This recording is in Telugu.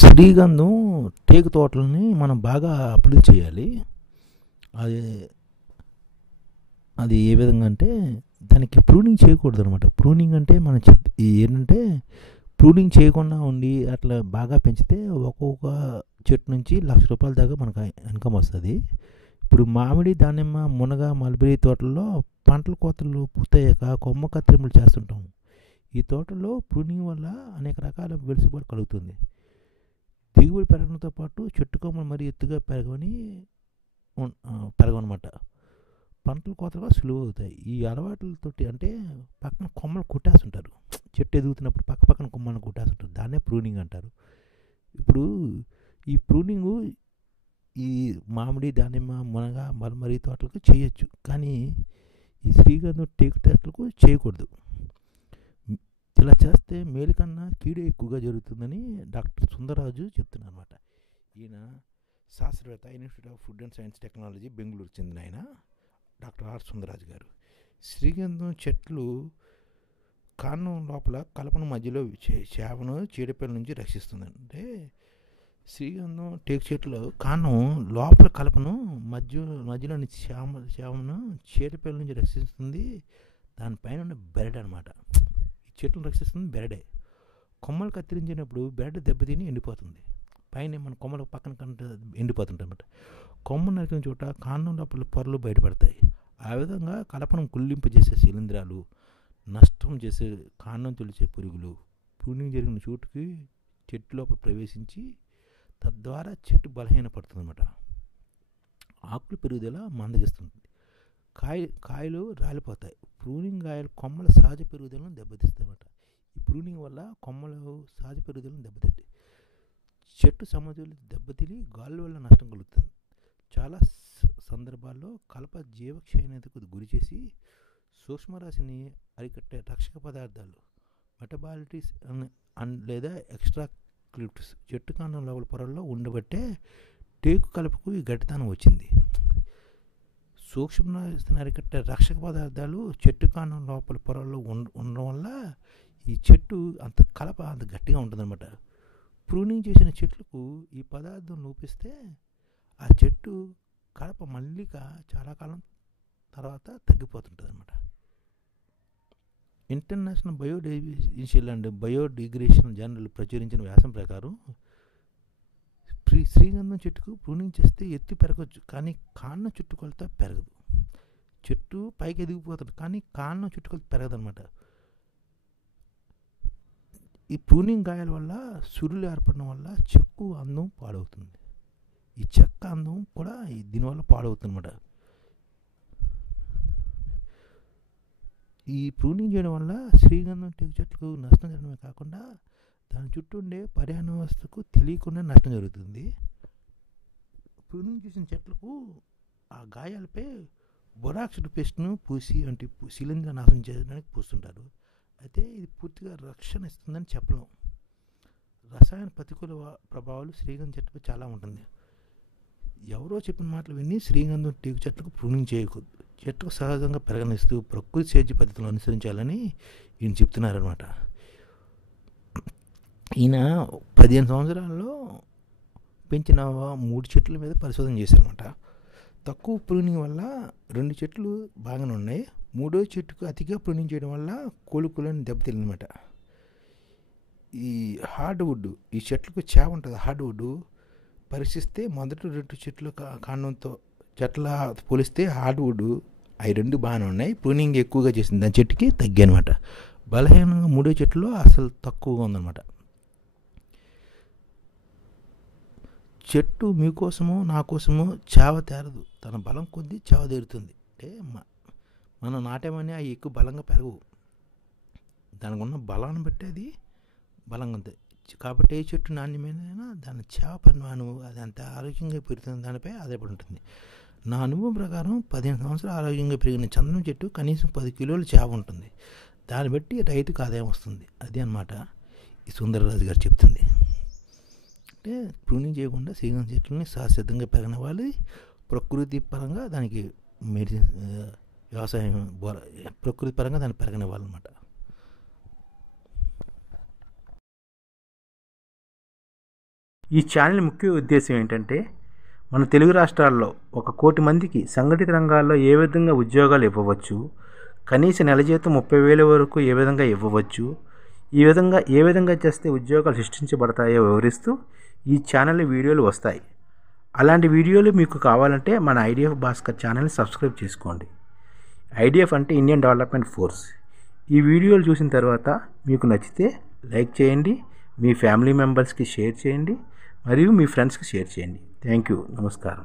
శ్రీగంధం టేకు తోటలని మనం బాగా అభివృద్ధి చేయాలి. అది అది ఏ విధంగా అంటే దానికి ప్రూనింగ్ చేయకూడదు అనమాట. ప్రూనింగ్ అంటే మనం ఏంటంటే ప్రూనింగ్ చేయకుండా ఉండి అట్లా బాగా పెంచితే ఒక్కొక్క చెట్టు నుంచి ₹1,00,000 దాకా మనకు ఇన్కమ్ వస్తుంది. ఇప్పుడు మామిడి, దానిమ్మ, మునగ, మల్బరీ తోటల్లో పంటల కోతలు పూర్తయ్యాక కొమ్మ కత్తిరింపులు చేస్తుంటాం. ఈ తోటల్లో ప్రూనింగ్ వల్ల అనేక రకాల వెలుసుబాటు కలుగుతుంది. దిగుబడి పెరగడంతో పాటు చెట్టు కొమ్మలు మరీ ఎత్తుగా పెరగనమాట. పంటల కోతగా సులువు అవుతాయి. ఈ అలవాట్లతోటి అంటే పక్కన కొమ్మలు కొట్టేస్తుంటారు. చెట్టు ఎదుగుతున్నప్పుడు పక్కన కొమ్మలను కొట్టేస్తుంటారు. దాన్నే ప్రూనింగ్ అంటారు. ఇప్పుడు ఈ ప్రూనింగు ఈ మామిడి, దానిమ్మ, మునగ, మల్బరీ తోటలకు చేయొచ్చు. కానీ ఈ శ్రీగంధం టేకు తోటలకు చేయకూడదు. ఇలా చేస్తే మేలు కన్నా కీడే ఎక్కువగా జరుగుతుందని డాక్టర్ సుందరరాజు చెప్తున్నారు అనమాట. ఈయన శాస్త్రవేత్త, institute of food and science technology, Bengaluru చెందిన ఆయన డాక్టర్ ఆర్ సుందరరాజు గారు. శ్రీగంధం చెట్లు కాండం లోపల కలపను మధ్యలో చేవను చీడపీడల నుంచి రక్షిస్తుంది. అంటే శ్రీగంధం టేకు చెట్లు కాండం లోపల కలపను మధ్యలోని చేవను చీడపీడల నుంచి రక్షిస్తుంది. దానిపైన ఉన్న బెరడు అనమాట. ఈ చెట్లను రక్షిస్తుంది బెరడే. కొమ్మలు కత్తిరించినప్పుడు బెరడు దెబ్బతిని ఎండిపోతుంది. పైన మన కొమ్మల పక్కన ఎండిపోతుంటాయి అన్నమాట. కొమ్మ నరికిన చోట కాండం లోపల పొరలు బయటపడతాయి. ఆ విధంగా కలపను కుళ్ళింపజేసే శిలీంధ్రాలు, నష్టం చేసే కాండం తొలిచే పురుగులు ప్రూనింగ్ జరిగిన చోటుకి చెట్టు లోపల ప్రవేశించి తద్వారా చెట్టు బలహీనపడుతుంది అన్నమాట. ఆకుల పెరుగుదల మందగిస్తుంది. కాయలు రాలిపోతాయి. ప్రూనింగ్ కాయలు కొమ్మల సహజ పెరుగుదలను దెబ్బతీస్తాయి అన్నమాట. ఈ ప్రూనింగ్ వల్ల కొమ్మలు సహజ పెరుగుదలను దెబ్బతింటాయి. చెట్టు సమతుల్యత దెబ్బతిని గాలి వల్ల నష్టం కలుగుతుంది. చాలా సందర్భాల్లో కలప జీవక్షీణతకు గురిచేసి సూక్ష్మరాశిని అరికట్టే రక్షక పదార్థాలు మెటబాలిటీస్ లేదా ఎక్స్ట్రా క్లిప్స్ చెట్టు కాండం లోపల పొరల్లో ఉండబట్టే టేకు కలపకు ఈ గట్టితనం వచ్చింది. సూక్ష్మరాశిని అరికట్టే రక్షక పదార్థాలు చెట్టు కాండం లోపల పొరల్లో ఉండడం వల్ల ఈ చెట్టు కలప అంత గట్టిగా ఉంటుందన్నమాట. ప్రూనింగ్ చేసిన చెట్లకు ఈ పదార్థం లోపిస్తే ఆ చెట్టు కలప మల్లిక చాలా కాలం తర్వాత తగ్గిపోతుంటుంది అన్నమాట. ఇంటర్నేషనల్ బయోడైవర్సిటీ అండ్ బయోడిగ్రేషన్ జర్నల్ ప్రచురించిన వ్యాసం ప్రకారం శ్రీగంధం చెట్టుకు ప్రూనింగ్ చేస్తే ఎత్తు పెరగచ్చు, కానీ కాండం చుట్టుకొలత పెరగదు. చెట్టు పైకి ఎదిగిపోతుంది, కానీ కాండం చుట్టుకొలత పెరగదన్నమాట. ఈ ప్రూనింగ్ గాయాల వల్ల సురులు ఏర్పడడం వల్ల చెక్కు అందం పాడవుతుంది. ఈ చెక్క అందం కూడా దీనివల్ల పాడవుతుంది అన్నమాట. ఈ ప్రూనింగ్ చేయడం వల్ల శ్రీగంధం టేకు చెట్లకు నష్టం జరగడమే కాకుండా దాని చుట్టూ ఉండే పర్యావరణ వ్యవస్థకు తెలియకుండా నష్టం జరుగుతుంది. ప్రూనింగ్ చేసిన చెట్లకు ఆ గాయాలపై బొరాక్సిడ్ పేస్ట్ను పూసి వంటి శిలీంధ్ర నాశనం చేయడానికి పూస్తుంటారు. అయితే ఇది పూర్తిగా రక్షణ ఇస్తుందని చెప్పలేం. రసాయన ప్రతికూల ప్రభావాలు శ్రీగంధం చెట్టుపై చాలా ఉంటుంది. ఎవరో చెప్పిన మాటలు విని శ్రీగంధం టేకు చెట్లకు ప్రూనింగ్ చేయకూడదు. చెట్టుకు సహజంగా పెరగనిస్తూ ప్రకృతి సేద్య పద్ధతులను అనుసరించాలని ఈయన చెప్తున్నారనమాట. ఈయన 15 సంవత్సరాల్లో పెంచిన 3 చెట్ల మీద పరిశోధన చేశారనమాట. తక్కువ ప్రూనింగ్ వల్ల 2 చెట్లు బాగానే ఉన్నాయి. 3వ చెట్టుకు అతిగా ప్రూనింగ్ చేయడం వల్ల కోలుకోలేని దెబ్బతిన్నమాట. ఈ హార్డ్వుడ్, ఈ చెట్లకు చేవ ఉంటుంది, హార్డ్వుడ్ పరీక్షిస్తే మొదటి 2 చెట్లు కాండంతో చెట్ల పోలిస్తే హార్డ్వుడ్ అవి 2 బాగానే ఉన్నాయి. ప్రూనింగ్ ఎక్కువగా చేసింది, దాని చెట్టుకి తగ్గానమాట. బలహీనంగా 3వ చెట్టులో అసలు తక్కువగా ఉందన్నమాట. చెట్టు మీకోసమో నా కోసమో చేవ తేరదు, తన బలం కొద్దీ చేవ తీరుతుంది. అంటే మనం నాటేమని అవి ఎక్కువ బలంగా పెరగవు, దానికి ఉన్న బలాన్ని బట్టి అది బలంగా ఉంటుంది. కాబట్టి ఏ చెట్టు నాణ్యమైన దాని చేవ పరిమాణం అది అంత ఆరోగ్యంగా పెరుగుతుంది, దానిపై ఆధారపడి ఉంటుంది. నా అనుభవం ప్రకారం 15 సంవత్సరాలు ఆరోగ్యంగా పెరిగిన చందనం చెట్టు కనీసం 10 కిలోల చేవ ఉంటుంది. దాన్ని బట్టి రైతుకు ఆదాయం వస్తుంది. అది అన్నమాట ఈ సుందరరాజు గారు చెప్తుంది. అంటే ప్రూనింగ్ చేయకుండా శ్రీగంధం చెట్లని సహసిద్ధంగా పెరగనివ్వాలి. ప్రకృతి పరంగా దానికి వ్యవసాయం ప్రకృతి పరంగా దాన్ని పెరగనివ్వాలన్నమాట. ఈ ఛానల్ ముఖ్య ఉద్దేశం ఏంటంటే మన తెలుగు రాష్ట్రాల్లో 1 కోటి మందికి సంఘటిత రంగాల్లో ఏ విధంగా ఉద్యోగాలు ఇవ్వవచ్చు, కనీస నెల జీతం 30,000 వరకు ఏ విధంగా ఇవ్వవచ్చు, ఏ విధంగా చేస్తే ఉద్యోగాలు సృష్టించబడతాయో వివరిస్తూ ఈ ఛానల్లో వీడియోలు వస్తాయి. అలాంటి వీడియోలు మీకు కావాలంటే మన ఐడిఎఫ్ భాస్కర్ ఛానల్ని సబ్స్క్రైబ్ చేసుకోండి. ఐడిఎఫ్ అంటే ఇండియన్ డెవలప్మెంట్ ఫోర్స్. ఈ వీడియోలు చూసిన తర్వాత మీకు నచ్చితే లైక్ చేయండి, మీ ఫ్యామిలీ మెంబర్స్కి షేర్ చేయండి మరియు మీ ఫ్రెండ్స్కి షేర్ చేయండి. Thank you. నమస్కారం.